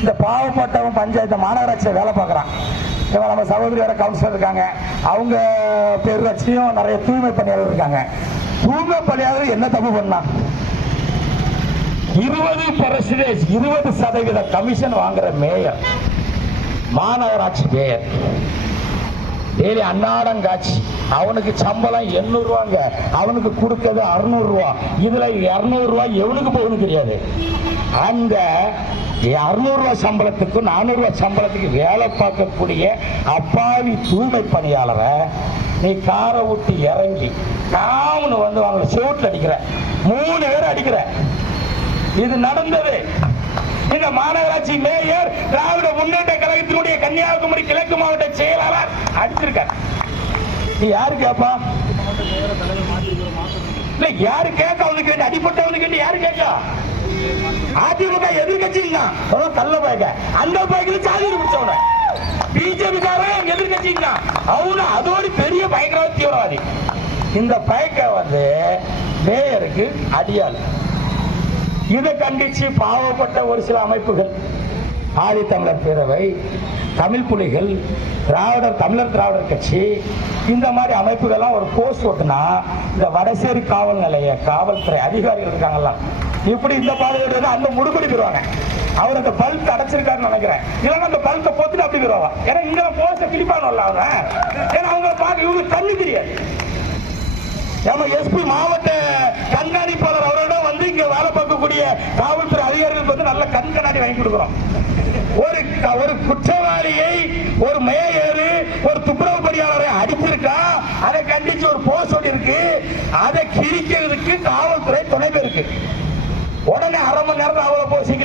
இந்த பாவப்பட்டவன் பஞ்சாயத்து மாநகராட்சியில் வேலை பார்க்குறான். இவன் நம்ம சகோதரி வேற கவுன்சிலர் இருக்காங்க. அவங்க பேரூராட்சியும் நிறைய தூய்மை பணியாளர் இருக்காங்க. தூய்மை பணியாளர் என்ன தப்பு பண்ணா? இருபது பர்சன்டேஜ் இருபது சதவீத கமிஷன் வாங்குற மேயர் மாநகராட்சி மேயர் டெய்லி அன்னாடம் காட்சி அவனுக்கு சம்பளம் எண்ணூறு ரூபாங்க அவனுக்கு கொடுக்கறது அறுநூறு ரூபா இதுல இருநூறு ரூபாய் எவனுக்கு போகணும் தெரியாது. அந்த அறுநூறுவா சம்பளத்துக்கும் நானூறு சம்பளத்துக்கு வேலை பார்க்கக்கூடிய அப்பாவி தூய்மை பணியாளரை நீ காரை விட்டு இறங்கி காவனு வந்து அவங்க சோட்டில் அடிக்கிற. மூணு பேர் அடிக்கிற. இது நடந்தது. இந்த மாநகராட்சி மேயர் திராவிட முன்னேற்ற கழகத்தினுடைய கன்னியாகுமரி கிழக்கு மாவட்ட செயலாளர் அடிச்சிருக்கார். நீ யாரு கேப்பா? இல்ல யாரு கேட்க? அவனுக்கு வேண்டி அடிப்பட்டவனுக்கு யாரு கேட்க? அதிமுக எதிர்கட்சி தான் கல்ல பயக்க அந்த பயக்கில் சாதி பிடிச்சவன. பிஜேபி காரன் எதிர்கட்சி தான் அவனு அதோடு பெரிய பயங்கரவாதி தீவிரவாதி. இந்த பயக்க வந்து மேயருக்கு அடியாள். இதை கண்டிச்சு பாவப்பட்ட ஒரு சில அமைப்புகள். ஆதித்தமிழர் பேரவை தமிழ் புலிகள் திராவிடர் தமிழர் திராவிடர் கட்சி இந்த மாதிரி அமைப்புகள்லாம் ஒரு போஸ்ட் ஓட்டுனா இந்த வடசேரி காவல் நிலைய காவல்துறை அதிகாரிகள் இருக்காங்கல்ல இப்படி இந்த பாதையோட அந்த முடுக்கடி அவர் அந்த பல்க் அடைச்சிருக்காருன்னு நினைக்கிறேன். இல்லைன்னா அந்த பல்த்தை பொத்துட்டு அப்படி போயிருவாங்க ஏன்னா இங்க போஸ்ட கிளிப்பானல்ல அவங்க. ஏன்னா அவங்க பார்க்க இவங்க கண்ணு தெரியாது. நம்ம எஸ்பி மாவட்ட கண்காணிப்பாளர் அவரோட வந்து இங்க வேலை பார்க்கக்கூடிய காவல் நல்ல வாங்கி கொடுக்குறோம். ஒரு ஒரு குற்றவாளியை ஒரு மேயர் ஒரு துப்புரவு பணியாளரை அடிச்சிருக்கா அதை கண்டிச்சு ஒரு போஸ்ட் இருக்கு. அதை கிழிக்கிறதுக்கு காவல்துறை துணை இருக்கு. உடனே அரை மணி நேரம் அவ்வளவு போய்